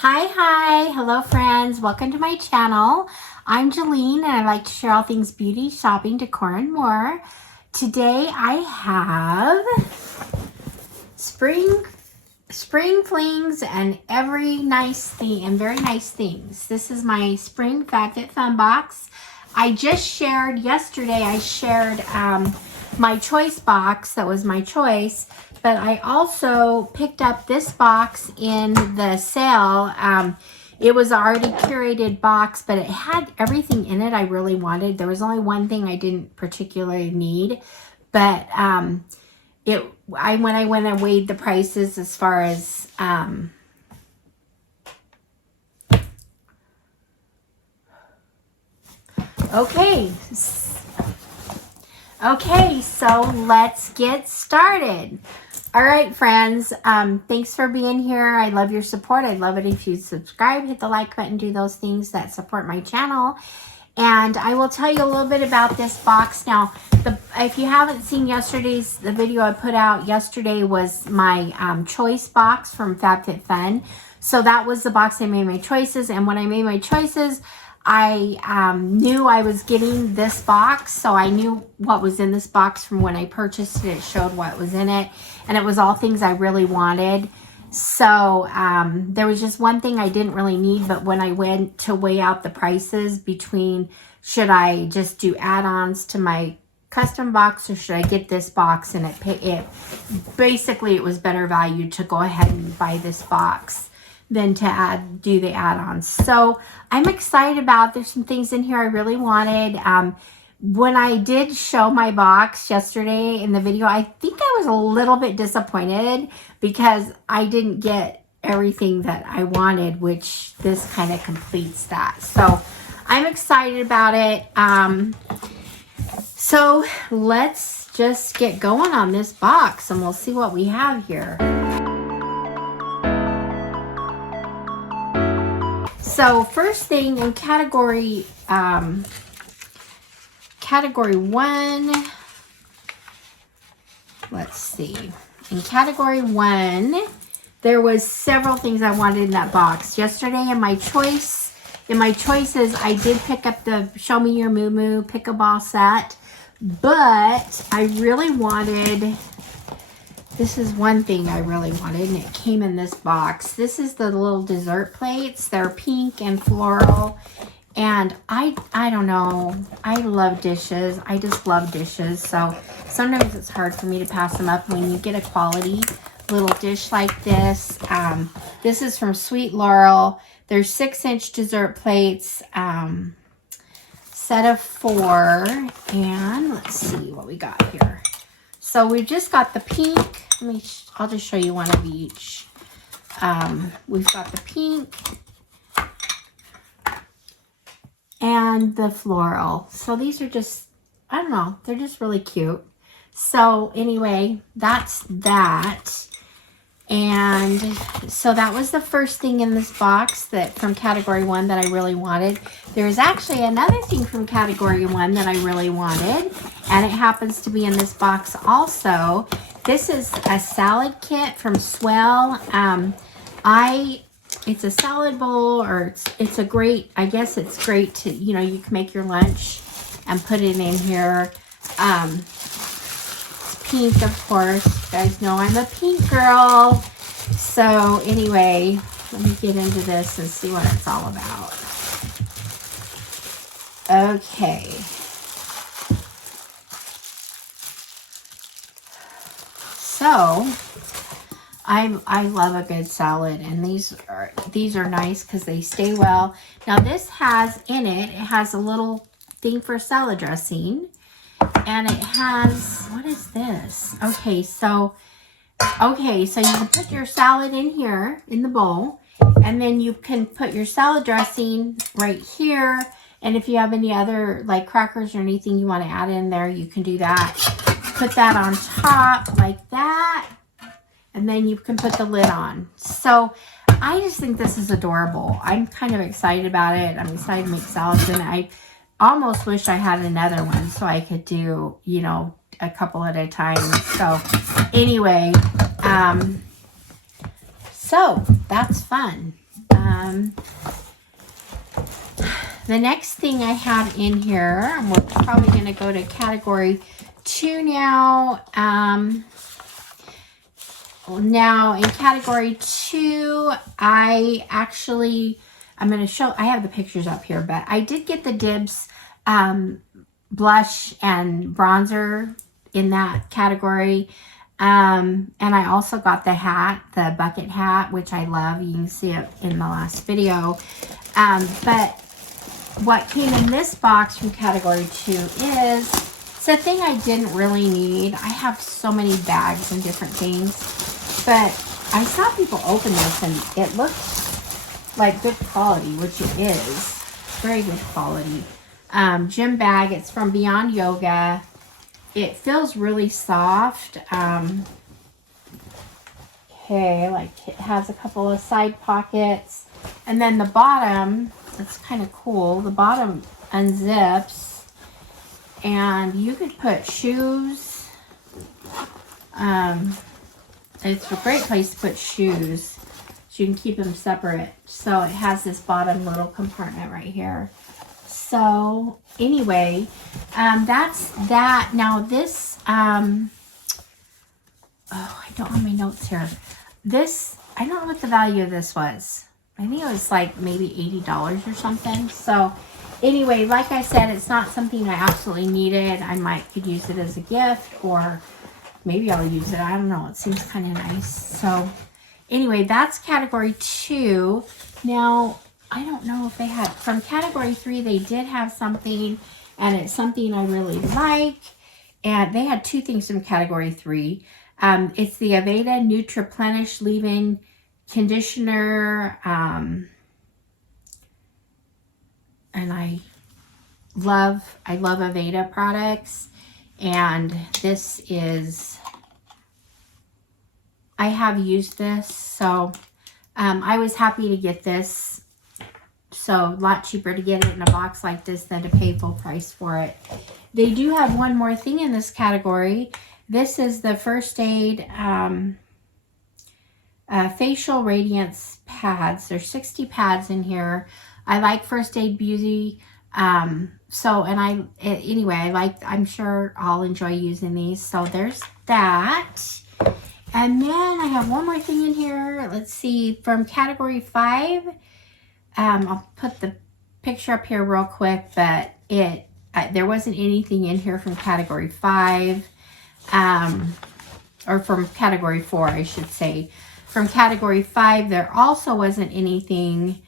Hi, hello friends, welcome to my channel. I'm Jolene and I like to share all things beauty, shopping, decor, and more. Today I have spring flings and very nice things. This is my spring FabFitFun box. I just shared yesterday, my choice box that was my choice, but I also picked up this box in the sale. It was already curated box, but it had everything in it I really wanted. There was only one thing I didn't particularly need, but when I went and weighed the prices as far as Okay, so let's get started. All right, friends, thanks for being here. I love your support. I'd love it if you subscribe, hit the like button, do those things that support my channel. And I will tell you a little bit about this box. Now, if you haven't seen the video I put out yesterday was my choice box from FabFitFun. So that was the box I made my choices. And when I made my choices, I knew I was getting this box, so I knew what was in this box from when I purchased it. It showed what was in it, and it was all things I really wanted. So there was just one thing I didn't really need, but when I went to weigh out the prices between should I just do add-ons to my custom box or should I get this box, and it basically it was better value to go ahead and buy this box than to do the add-ons. So I'm excited about, there's some things in here I really wanted. When I did show my box yesterday in the video, I think I was a little bit disappointed because I didn't get everything that I wanted, which this kind of completes that. So I'm excited about it. So let's just get going on this box and we'll see what we have here. So first thing in category 1, let's see. In category 1, there was several things I wanted in that box. Yesterday in my choices, I did pick up the Show Me Your Moo Moo pickleball set, but I really wanted, this is one thing I really wanted, and it came in this box. This is the little dessert plates. They're pink and floral, and I don't know. I love dishes. I just love dishes, so sometimes it's hard for me to pass them up when you get a quality little dish like this. This is from Sweet Laurel. They're 6-inch dessert plates, set of 4, and let's see what we got here. So we've just got the pink. I'll just show you one of each. We've got the pink and the floral. So these are just, I don't know, they're just really cute. So anyway, that's that. And so that was the first thing in this box from category 1 that I really wanted. There's actually another thing from category 1 that I really wanted, and it happens to be in this box also. This is a salad kit from Swell. It's a salad bowl, or it's a great, I guess it's great to, you can make your lunch and put it in here. Pink, of course. You guys know I'm a pink girl. So anyway, let me get into this and see what it's all about. Okay. So I love a good salad, and these are nice because they stay well. Now this has in it has a little thing for salad dressing. And it has, what is this? Okay, so you can put your salad in here in the bowl, and then you can put your salad dressing right here. And if you have any other like crackers or anything you want to add in there, you can do that. Put that on top like that, and then you can put the lid on. So I just think this is adorable. I'm kind of excited about it. I'm excited to make salads, and I almost wish I had another one so I could do, a couple at a time. So anyway, so that's fun. The next thing I have in here, and we're probably going to go to category 2 now. Now in category 2, I'm going to show, I have the pictures up here, but I did get the Dibs blush and bronzer in that category. And I also got the hat, the bucket hat, which I love. You can see it in the last video. But what came in this box from category 2 is, it's a thing I didn't really need. I have so many bags and different things, but I saw people open this and it looked like good quality, which it is. Very good quality. Gym bag. It's from Beyond Yoga. It feels really soft. Okay, like it has a couple of side pockets. And then the bottom, it's kind of cool. The bottom unzips and you could put shoes. It's a great place to put shoes. So you can keep them separate. So it has this bottom little compartment right here. So anyway, that's that. Now this, oh, I don't have my notes here. This, I don't know what the value of this was. I think it was like maybe $80 or something. So anyway, like I said, it's not something I absolutely needed. I could use it as a gift, or maybe I'll use it. I don't know. It seems kind of nice. So anyway, that's category 2. Now, I don't know if they had, from category 3, they did have something, and it's something I really like. And they had 2 things from category 3. It's the Aveda Nutriplenish Leave-In Conditioner. And I love Aveda products. And this is, I have used this, so I was happy to get this. So a lot cheaper to get it in a box like this than to pay full price for it. They do have one more thing in this category. This is the First Aid Facial Radiance Pads. There's 60 pads in here. I like First Aid Beauty. Anyway, I'm sure I'll enjoy using these. So there's that. And then I have one more thing in here. Let's see, from category 5. I'll put the picture up here real quick, but there wasn't anything in here from category 5, or from category 4, I should say. From category 5, there also wasn't anything.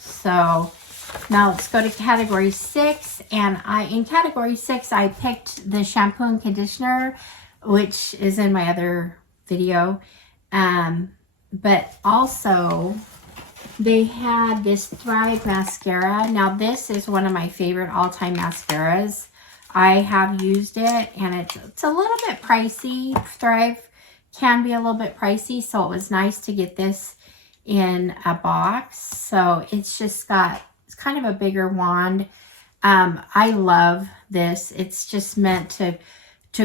So now let's go to category 6, and in category 6, I picked the shampoo and conditioner, which is in my other video, but also they had this Thrive mascara. Now this is one of my favorite all-time mascaras. I have used it, and it's a little bit pricey. Thrive can be a little bit pricey, so it was nice to get this in a box. So it's just got, it's kind of a bigger wand. I love this. It's just meant to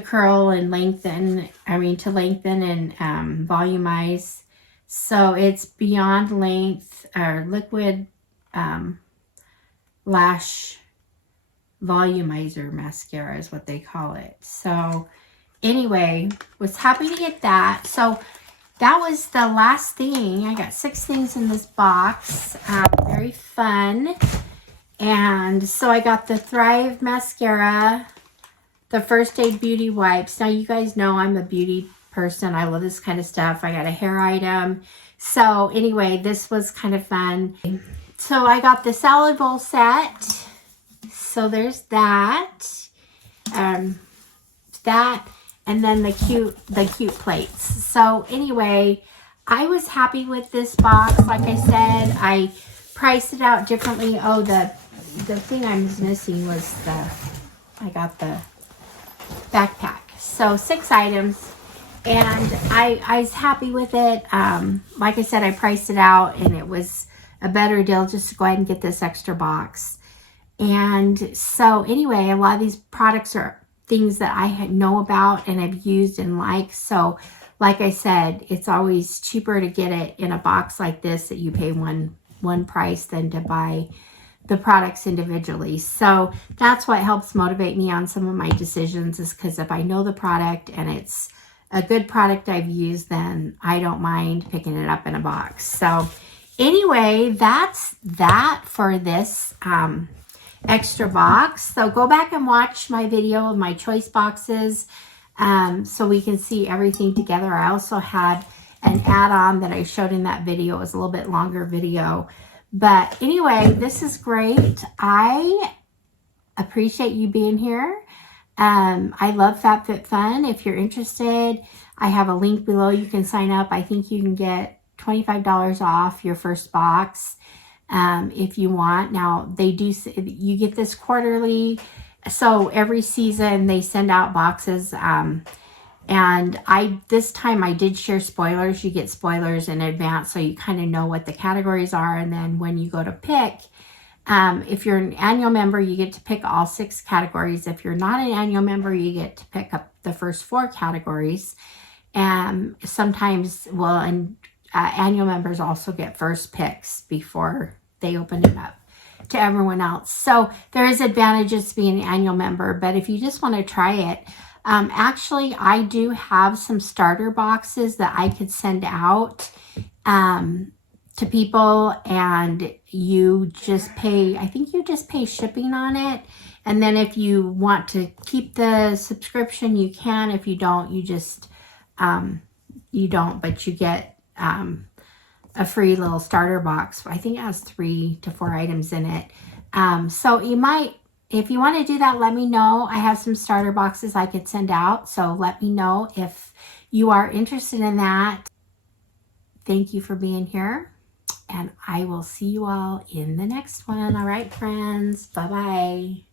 curl and lengthen, to lengthen and volumize. So it's Beyond Length, or Liquid Lash Volumizer Mascara is what they call it. So anyway, was happy to get that. So that was the last thing. I got 6 things in this box. Very fun. And so I got the Thrive mascara, the First Aid Beauty wipes. Now you guys know I'm a beauty person. I love this kind of stuff. I got a hair item. So anyway, this was kind of fun. So I got the salad bowl set. So there's that. That, and then the cute plates. So anyway, I was happy with this box. Like I said, I priced it out differently. Oh, the thing I was missing was I got the backpack. So 6 items, and I was happy with it. Like I said, I priced it out, and it was a better deal just to go ahead and get this extra box. And so anyway, a lot of these products are things that I know about and have used and like. So like I said, it's always cheaper to get it in a box like this that you pay one price than to buy the products individually. So that's what helps motivate me on some of my decisions, is because if I know the product and it's a good product I've used, then I don't mind picking it up in a box. So anyway, that's that for this extra box. So go back and watch my video of my choice boxes so we can see everything together. I also had an add-on that I showed in that video. It was a little bit longer video. But anyway, this is great. I appreciate you being here. I love FabFitFun. If you're interested, I have a link below. You can sign up. I think you can get $25 off your first box if you want. Now, they do, you get this quarterly. So every season they send out boxes. And this time I did share spoilers. You get spoilers in advance, so you kind of know what the categories are. And then when you go to pick, if you're an annual member, you get to pick all 6 categories. If you're not an annual member, you get to pick up the first 4 categories. Sometimes, well, and annual members also get first picks before they open it up to everyone else. So there is advantages to being an annual member, but if you just want to try it, actually, I do have some starter boxes that I could send out to people, and you just pay, I think you just pay shipping on it. And then if you want to keep the subscription, you can. If you don't, you just, you don't, but you get a free little starter box. I think it has 3 to 4 items in it. So you might, if you want to do that, let me know. I have some starter boxes I could send out. So let me know if you are interested in that. Thank you for being here. And I will see you all in the next one. All right, friends. Bye-bye.